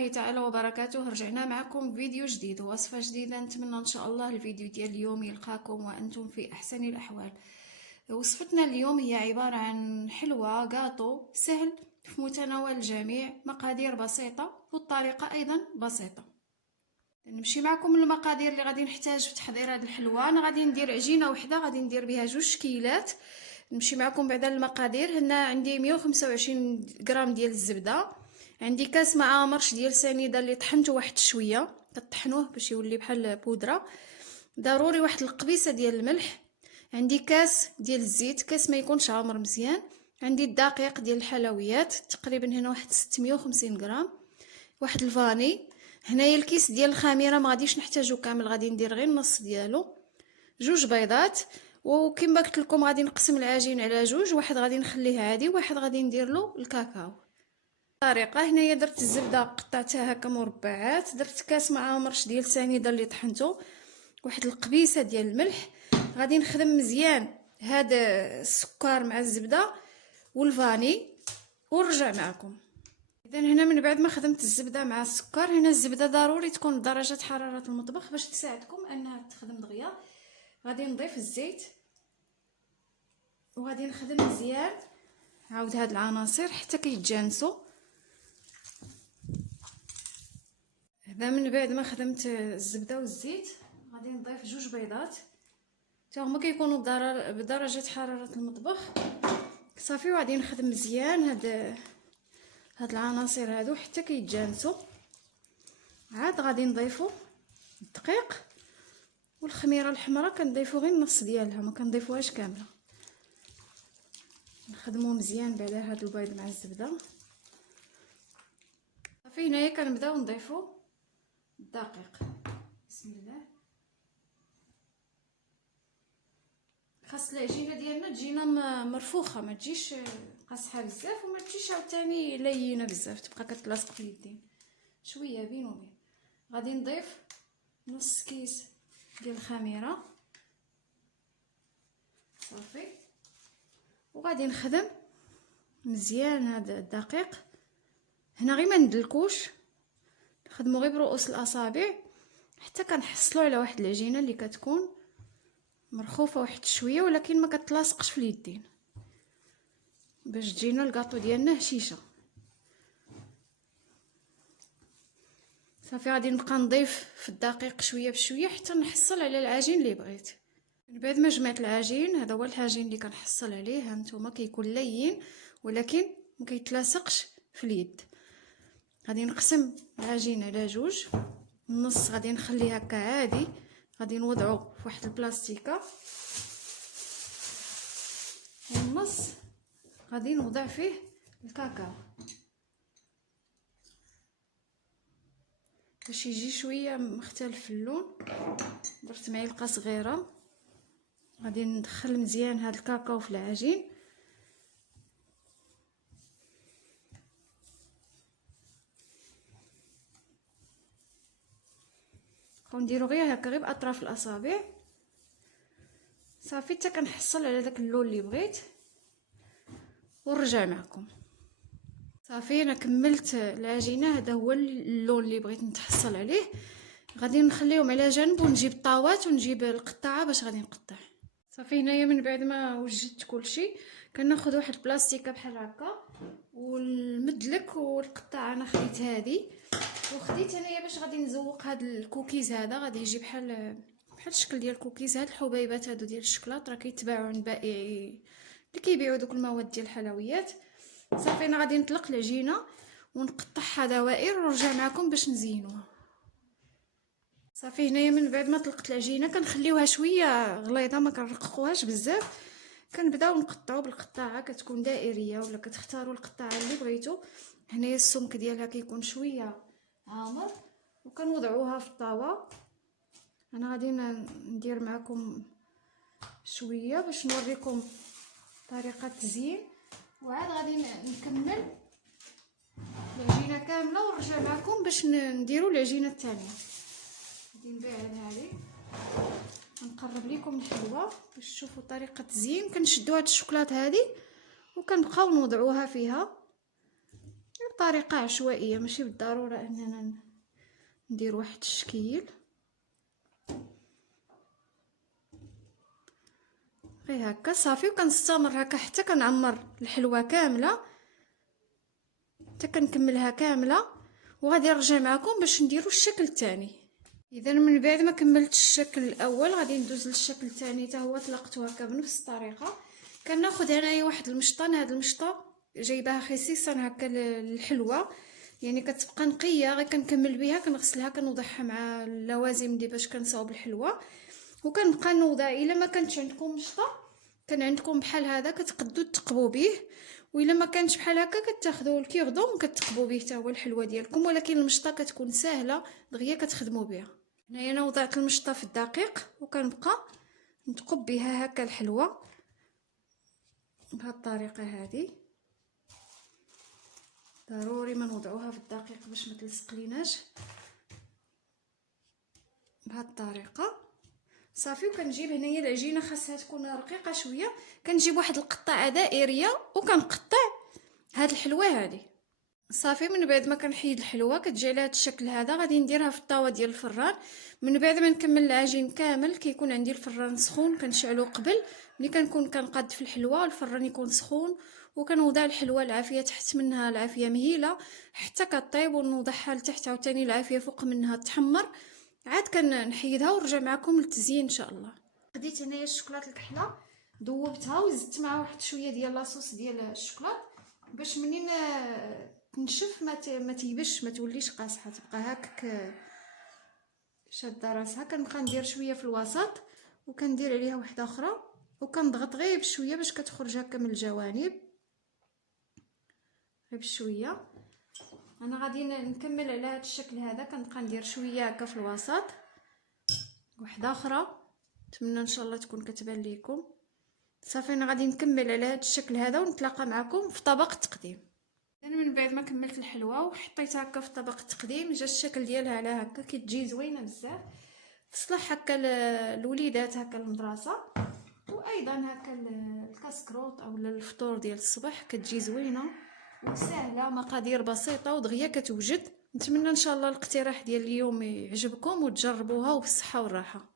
الله تعالى وبركاته. رجعنا معكم فيديو جديد ووصفة جديدة. نتمنى ان شاء الله الفيديو ديال اليوم يلقاكم وانتم في احسن الاحوال. وصفتنا اليوم هي عبارة عن حلوى غاطو سهل في متناول الجميع، مقادير بسيطة والطريقة ايضا بسيطة. نمشي معكم المقادير اللي غادي نحتاج في تحضير هذه الحلوى. انا غادي ندير عجينة وحدة، غادي ندير بها 2 كيلات. نمشي معكم بعدا المقادير. هنا عندي 125 غرام ديال الزبده، عندي كاس مع مرش ديال سنيده اللي طحنته واحد شويه، كطحنوه باش يولي بحال بودره. ضروري واحد القبيصه ديال الملح، عندي كاس ديال الزيت، كاس ما يكونش عامر مزيان، عندي الدقيق ديال الحلويات تقريبا هنا واحد 650 غرام، واحد الفاني. هنايا الكيس ديال الخميره ما غاديش نحتاجو كامل، غادي ندير غير النص ديالو. 2 بيضات، وكما قلت لكم غادي نقسم العجين على 2، واحد غادي نخليه عادي، واحد غادي ندير له الكاكاو. الطريقه هنايا درت الزبده قطعتها هكا مربعات، درت كاس مع مرش ديال سنيده اللي طحنته، واحد القبيصه ديال الملح. غادي نخدم مزيان هذا السكر مع الزبده والفاني ونرجع معكم. اذا هنا من بعد ما خدمت الزبده مع السكر، هنا الزبده ضروري تكون بدرجه حراره المطبخ باش تساعدكم انها تخدم دغيا. غادي نضيف الزيت وغادي نخدم مزيان عاود هاد العناصر حتى كيتجانسوا. هذا من بعد ما خدمت الزبده والزيت غادي نضيف 2 بيضات حتى هما كيكونوا بدرجه حراره المطبخ صافي. وغادي نخدم مزيان هاد العناصر هادو حتى كيتجانسوا. عاد غادي نضيفوا الدقيق والخميره الحمراء، كنضيفوا غير النص ديالها، ما كنضيفوهاش كامله. نخدموا مزيان بعدا هاد البيض مع الزبده صافي. هنايا كنبداو نضيفوا الدقيق. بسم الله. خاص العجينه ديالنا تجينا مرفوخه، ما تجيش قاصحه بزاف وما تجيش عاوتاني لينه بزاف تبقى كتلاصق في اليدين، شويه بين وبين. غادي نضيف نص كيس ديال الخميره صافي، وغادي نخدم مزيان هذا الدقيق. هنا غير ما ندلكوش، نخدموا غير برؤوس الاصابع حتى كنحصلوا على واحد العجينه اللي كتكون مرخوفه واحد شويه ولكن ما كتلاصقش في اليدين، باش تجينا الكاطو ديالنا هشيشه صافي. غادي نبقى نضيف في الدقيق شويه بشويه حتى نحصل على العجين اللي بغيت. من بعد ما جمعت العجين، هذا هو العجين اللي كنحصل عليه، ها نتوما كيكون لين ولكن ما كيتلاصقش في اليد. غادي نقسم العجين على 2، النص غادي نخليه هكا عادي، غادي نوضعو في واحد البلاستيكه، والنص غادي نوضع فيه الكاكاو باش يجي شويه مختلف في اللون. درت معلقه صغيره. غادي ندخل مزيان هذا الكاكاو في العجين. ونديرو غير هكا غير باطراف الاصابع صافي حتى كنحصل على داك اللون اللي بغيت ونرجع معكم. صافي انا كملت العجينه، هذا هو اللون اللي بغيت نتحصل عليه. غادي نخليهم على جنب ونجيب الطاوات ونجيب القطعه باش غادي نقطع. صافي هنايا من بعد ما وجدت كلشي كناخذ واحد البلاستيكه بحال هكا والمدلك والقطعه. انا خديت هذه وخديت انايا باش غادي نزوق هذا الكوكيز. هذا غادي يجي بحال الشكل ديال الكوكيز. هاد الحبيبات هادو ديال الشكلاط راه كيتباعوا عند بائعي اللي كيبيعوا دوك المواد ديال الحلويات. صافي انا غادي نطلق العجينه ونقطعها دوائر ونرجع معكم باش نزينوها. صافي هنايا من بعد ما طلقت العجينه كنخليوها شويه غليظه، ما كنرققوهاش بزاف. كنبداو نقطعوا بالقطاعه، كتكون دائريه ولا كتختاروا القطاعه اللي بغيتو. هنايا السمك ديالها كيكون شويه عامر وكنوضعوها في الطاوه. انا غادي ندير معكم شويه باش نوريكم طريقه التزيين، وعاد غادي نكمل العجينه كامله ونرجع معكم باش نديروا العجينه الثانيه. غادي نبعد هذه نقرب لكم الحلوه باش تشوفوا طريقه التزيين. كنشدوا هاد الشوكولاط هذه وكنبقاو نوضعوها فيها طريقة عشوائية، ماشي بالضرورة اننا ندير واحد الشكل، غير هكا صافي. وكنستمر هكا حتى كنعمر الحلوى كامله، حتى كنكملها كامله. وغادي نرجع معكم باش نديرو الشكل الثاني. اذا من بعد ما كملت الشكل الاول غادي ندوز للشكل الثاني، حتى هو طلقته هكا بنفس الطريقه. كناخذ هنايا واحد المشطه، هاد المشطه جايباها خصيصا هكا للحلوى، يعني كتبقى نقيه، غير كنكمل بها، كنغسلها كنوضعها مع اللوازم دي باش كنصاوب الحلوى. وكنبقى نوضع. الا ما كانتش عندكم مشطه، كان عندكم بحال هذا كتقدو تقبوا به، وإلا ما كانش بحال هكا كتاخذوا الكيردون كتقبوا به حتى هو الحلوى ديالكم. ولكن المشطه كتكون سهله دغيا كتخدموا بها. هنايا انا وضعت المشطه في الدقيق وكنبقى نتقب بها هكا الحلوى بهذه الطريقه هذه. ضروري ما نوضعوها في الدقيق باش ما تلصق ليناش بهذه الطريقه صافي. وكنجيب هنايا العجينه خاصها تكون رقيقه شويه، كنجيب واحد القطعه دائريه وكنقطع هاد الحلوى هذه صافي. من بعد ما كنحيد الحلوى كتجي على هذا الشكل هذا، غادي نديرها في الطاوه ديال الفران. من بعد ما نكمل العجين كامل كيكون عندي الفران سخون، كنشعلو قبل ملي كنكون كنقاد في الحلوى الفران يكون سخون، وكنوضع الحلوى العافيه تحت منها، العافيه مهيله حتى كطيب، ونوضعها لتحت عاوتاني العافيه فوق منها تحمر. عاد كنحيدها ونرجع معكم للتزيين ان شاء الله. خديت هنايا الشوكولاط الكحله ذوبتها وزدت معها واحد شويه ديال لاصوص ديال الشوكولاط باش منين تنشف ما تيبش، ما توليش قاصحه، تبقى هكاك شاده راسها. كنبقى ندير شويه في الوسط وكندير عليها واحده اخرى وكنضغط غير بشويه باش كتخرج هكا من الجوانب، غير بشويه. انا غادي نكمل على هذا الشكل هذا، كنبقى ندير شويه هكا في الوسط واحده اخرى. نتمنى ان شاء الله تكون كتبان ليكم صافي. انا غادي نكمل على هذا الشكل هذا ونتلاقى معكم في طبق التقديم. انا من بعد ما كملت الحلوى وحطيتها هكا في طبق التقديم، جا الشكل ديالها على هكا كتجي زوينه بزاف، تصلح هكا الوليدات هكا المدرسه، وايضا هكا الكاسكروط او الفطور ديال الصباح كتجي زوينه وسهله، مقادير بسيطه ودغيا كتوجد. نتمنى ان شاء الله الاقتراح ديال اليوم يعجبكم وتجربوها وبالصحه والراحه.